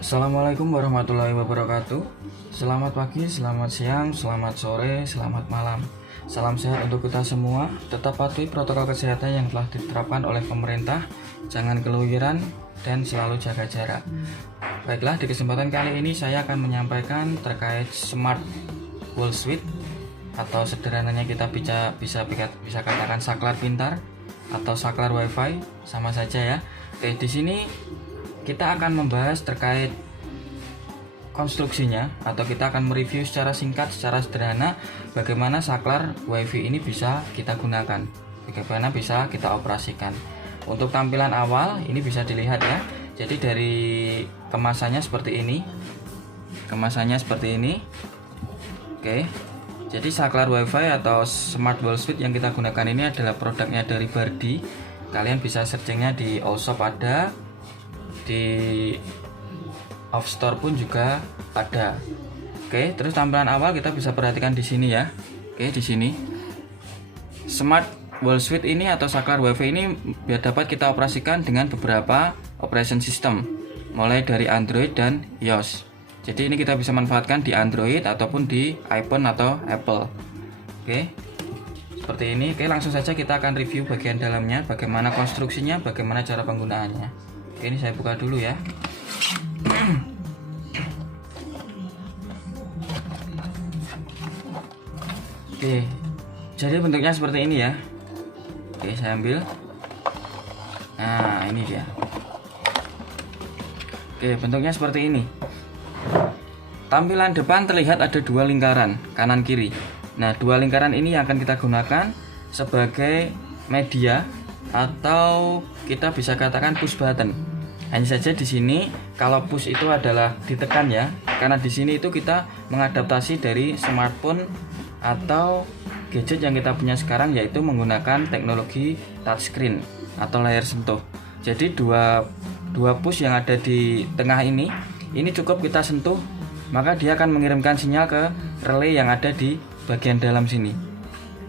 Assalamualaikum warahmatullahi wabarakatuh. Selamat pagi, selamat siang, selamat sore, selamat malam. Salam sehat untuk kita semua. Tetap patuhi protokol kesehatan yang telah ditetapkan oleh pemerintah. Jangan keluyuran dan selalu jaga jarak. Baiklah, di kesempatan kali ini saya akan menyampaikan terkait Smart Wall Suite, atau sederhananya kita bisa katakan saklar pintar atau saklar WiFi, sama saja ya. Oke, di sini kita akan membahas terkait konstruksinya, atau kita akan mereview secara singkat, secara sederhana bagaimana saklar WiFi ini bisa kita gunakan, bagaimana bisa kita operasikan. Untuk tampilan awal ini bisa dilihat ya. Jadi dari kemasannya seperti ini. Oke. Jadi saklar WiFi atau Smart Wall Suite yang kita gunakan ini adalah produknya dari Bardi. Kalian bisa searchingnya di Allshop ada, di Offstore pun juga ada. Oke, terus tampilan awal kita bisa perhatikan di sini ya. Oke, di sini Smart Wall Suite ini atau saklar WiFi ini dapat kita operasikan dengan beberapa operation system, mulai dari Android dan iOS. Jadi ini kita bisa manfaatkan di Android ataupun di iPhone atau Apple. Oke, seperti ini. Oke, langsung saja kita akan review bagian dalamnya, bagaimana konstruksinya, bagaimana cara penggunaannya. Oke, ini saya buka dulu ya. Oke, jadi bentuknya seperti ini ya. Oke, saya ambil. Nah, ini dia. Oke, bentuknya seperti ini. Tampilan depan terlihat ada dua lingkaran, kanan kiri. Nah, dua lingkaran ini yang akan kita gunakan sebagai media, atau kita bisa katakan push button. Hanya saja di sini kalau push itu adalah ditekan ya, karena di sini itu kita mengadaptasi dari smartphone atau gadget yang kita punya sekarang, yaitu menggunakan teknologi touchscreen atau layar sentuh. Jadi dua push yang ada di tengah ini cukup kita sentuh, maka dia akan mengirimkan sinyal ke relay yang ada di bagian dalam sini.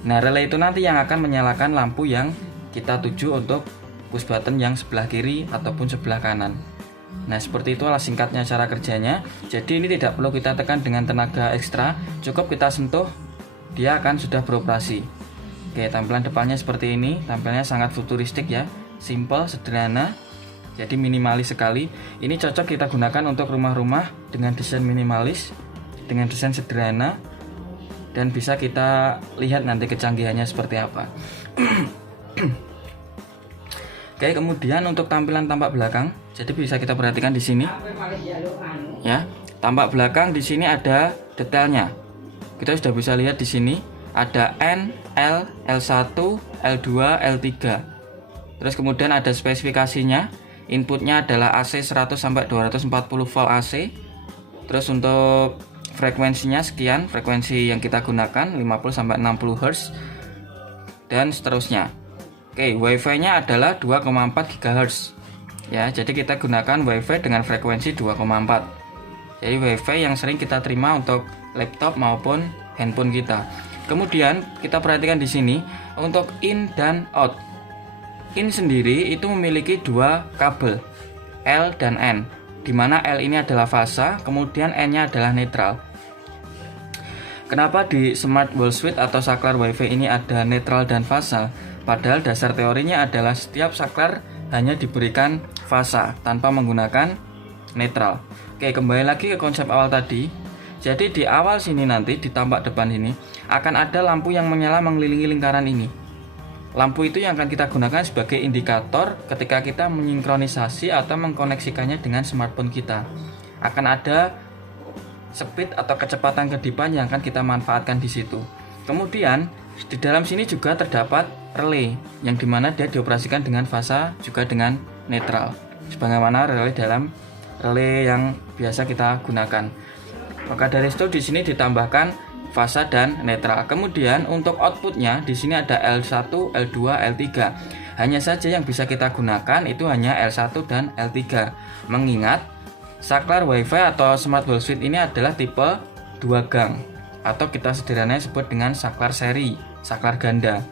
Nah, relay itu nanti yang akan menyalakan lampu yang kita tuju untuk push button yang sebelah kiri ataupun sebelah kanan. Nah, seperti itulah singkatnya cara kerjanya. Jadi ini tidak perlu kita tekan dengan tenaga ekstra, cukup kita sentuh, dia akan sudah beroperasi. Oke, tampilan depannya seperti ini. Tampilnya sangat futuristik ya, simple, sederhana, jadi minimalis sekali. Ini cocok kita gunakan untuk rumah-rumah dengan desain minimalis, dengan desain sederhana, dan bisa kita lihat nanti kecanggihannya seperti apa. Oke, kemudian untuk tampilan tampak belakang, jadi bisa kita perhatikan di sini. Ya, tampak belakang di sini ada detailnya. Kita sudah bisa lihat di sini ada N, L, L1, L2, L3. Terus kemudian ada spesifikasinya. Inputnya adalah AC 100 sampai 240 volt AC. Terus untuk frekuensinya sekian, frekuensi yang kita gunakan 50 sampai 60 Hz dan seterusnya. Oke, WiFi-nya adalah 2,4 GHz. Ya, jadi kita gunakan WiFi dengan frekuensi 2,4. Jadi WiFi yang sering kita terima untuk laptop maupun handphone kita. Kemudian kita perhatikan di sini untuk in dan out. In sendiri itu memiliki dua kabel, L dan N, di mana L ini adalah fasa, kemudian N-nya adalah netral. Kenapa di Smart Wall Suite atau saklar WiFi ini ada netral dan fasa? Padahal dasar teorinya adalah setiap saklar hanya diberikan fasa tanpa menggunakan netral. Oke, kembali lagi ke konsep awal tadi. Jadi di awal sini nanti di tampak depan ini akan ada lampu yang menyala mengelilingi lingkaran ini. Lampu itu yang akan kita gunakan sebagai indikator ketika kita mensinkronisasi atau mengkoneksikannya dengan smartphone kita. Akan ada speed atau kecepatan kedipan yang akan kita manfaatkan di situ. Kemudian di dalam sini juga terdapat relay yang dimana dia dioperasikan dengan fasa juga dengan netral, sebagaimana relay yang biasa kita gunakan. Maka dari itu di sini ditambahkan fasa dan netral. Kemudian untuk outputnya di sini ada L1, L2, L3. Hanya saja yang bisa kita gunakan itu hanya L1 dan L3. Mengingat saklar WiFi atau Smart Wall Suite ini adalah tipe 2 gang, atau kita sederhananya sebut dengan saklar seri, saklar ganda.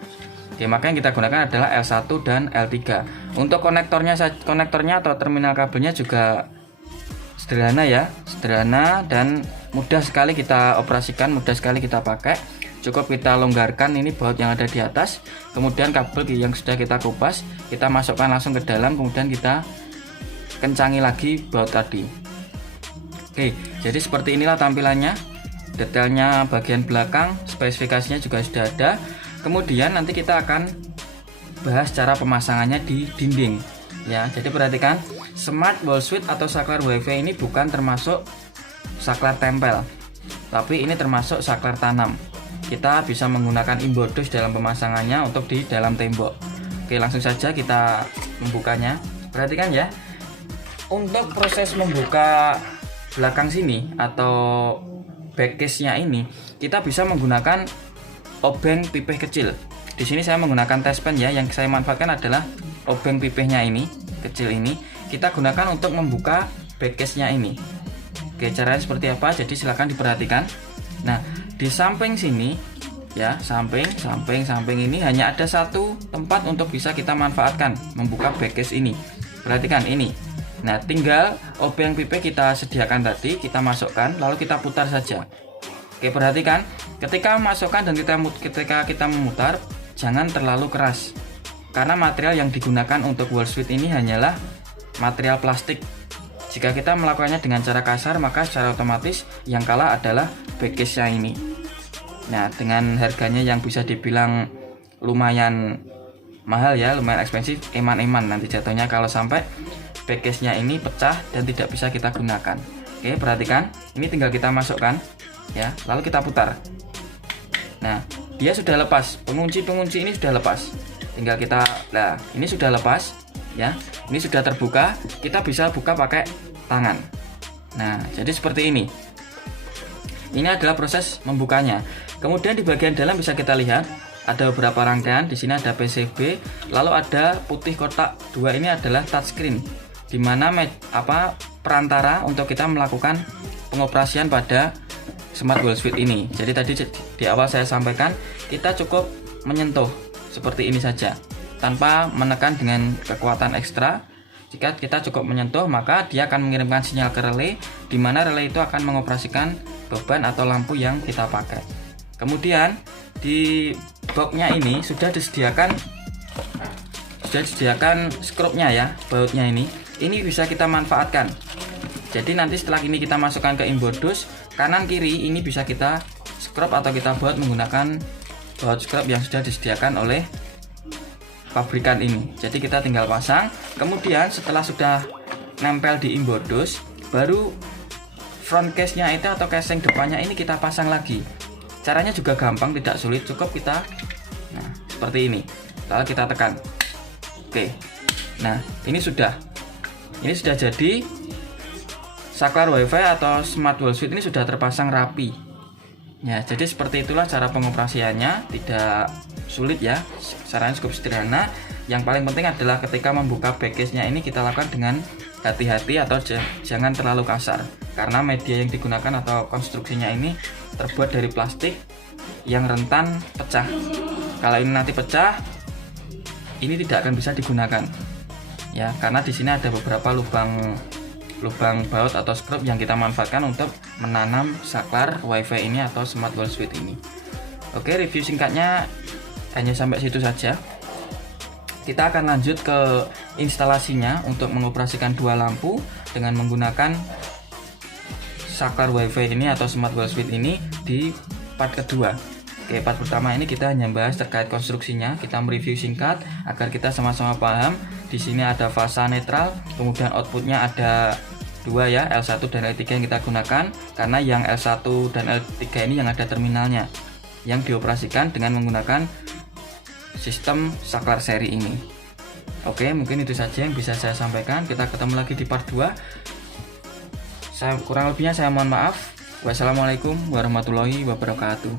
Oke, maka yang kita gunakan adalah L1 dan L3. Untuk konektornya atau terminal kabelnya juga sederhana ya, sederhana dan mudah sekali kita operasikan, mudah sekali kita pakai. Cukup kita longgarkan ini baut yang ada di atas, kemudian kabel yang sudah kita kupas kita masukkan langsung ke dalam, kemudian kita kencangi lagi baut tadi. Oke, jadi seperti inilah tampilannya, detailnya bagian belakang, spesifikasinya juga sudah ada. Kemudian nanti kita akan bahas cara pemasangannya di dinding ya. Jadi perhatikan, smart wall switch atau saklar WiFi ini bukan termasuk saklar tempel, tapi ini termasuk saklar tanam. Kita bisa menggunakan imbodus dalam pemasangannya untuk di dalam tembok. Oke, langsung saja kita membukanya. Perhatikan ya, untuk proses membuka belakang sini atau backcase-nya ini kita bisa menggunakan obeng pipih kecil. Di sini saya menggunakan test pen ya, yang saya manfaatkan adalah obeng pipihnya ini, kecil ini. Kita gunakan untuk membuka backcase-nya ini. Oke, caranya seperti apa? Jadi silahkan diperhatikan. Nah, di samping sini ya, samping ini hanya ada satu tempat untuk bisa kita manfaatkan membuka backcase ini. Perhatikan ini. Nah, tinggal obeng pipih kita sediakan tadi, kita masukkan lalu kita putar saja. Oke, perhatikan ketika memasukkan dan ketika kita memutar jangan terlalu keras, karena material yang digunakan untuk wall switch ini hanyalah material plastik. Jika kita melakukannya dengan cara kasar, maka secara otomatis yang kalah adalah backcase-nya ini. Nah, dengan harganya yang bisa dibilang lumayan mahal ya, lumayan ekspensif, eman-eman nanti jatuhnya kalau sampai backcase-nya ini pecah dan tidak bisa kita gunakan. Oke, perhatikan, ini tinggal kita masukkan ya, lalu kita putar. Nah, dia sudah lepas, pengunci ini sudah lepas. Tinggal kita, nah ini sudah lepas ya, ini sudah terbuka, kita bisa buka pakai tangan. Nah, jadi seperti ini. Ini adalah proses membukanya. Kemudian di bagian dalam bisa kita lihat ada beberapa rangkaian. Di sini ada PCB, lalu ada putih kotak dua, ini adalah touchscreen, di mana perantara untuk kita melakukan pengoperasian pada smart wall switch ini. Jadi tadi di awal saya sampaikan, kita cukup menyentuh seperti ini saja tanpa menekan dengan kekuatan ekstra. Jika kita cukup menyentuh, maka dia akan mengirimkan sinyal ke relay, di mana relay itu akan mengoperasikan beban atau lampu yang kita pakai. Kemudian di boxnya ini sudah disediakan skrupnya ya, bautnya ini bisa kita manfaatkan. Jadi nanti setelah ini kita masukkan ke imbodus, kanan kiri ini bisa kita skrup atau kita buat menggunakan baut skrup yang sudah disediakan oleh pabrikan ini. Jadi kita tinggal pasang, kemudian setelah sudah nempel di imbodus, baru front case-nya itu atau casing depannya ini kita pasang lagi. Caranya juga gampang, tidak sulit, cukup kita seperti ini, lalu kita tekan. Oke, nah ini sudah jadi saklar WiFi atau smart wall switch ini sudah terpasang rapi ya. Jadi seperti itulah cara pengoperasiannya, tidak sulit ya, caranya cukup sederhana. Yang paling penting adalah ketika membuka backcase-nya ini kita lakukan dengan hati-hati atau jangan terlalu kasar, karena media yang digunakan atau konstruksinya ini terbuat dari plastik yang rentan pecah. Kalau ini nanti pecah, ini tidak akan bisa digunakan ya, karena di sini ada beberapa lubang baut atau skrup yang kita manfaatkan untuk menanam saklar WiFi ini atau smart wall switch ini. Oke, review singkatnya hanya sampai situ saja. Kita akan lanjut ke instalasinya untuk mengoperasikan dua lampu dengan menggunakan saklar WiFi ini atau smart wall switch ini di part kedua. Oke, part pertama ini kita hanya bahas terkait konstruksinya, kita mereview singkat agar kita sama-sama paham. Di sini ada fasa netral, kemudian outputnya ada dua ya, L1 dan L3 yang kita gunakan, karena yang L1 dan L3 ini yang ada terminalnya, yang dioperasikan dengan menggunakan sistem saklar seri ini. Oke, mungkin itu saja yang bisa saya sampaikan. Kita ketemu lagi di part 2. Kurang lebihnya saya mohon maaf. Wassalamualaikum warahmatullahi wabarakatuh.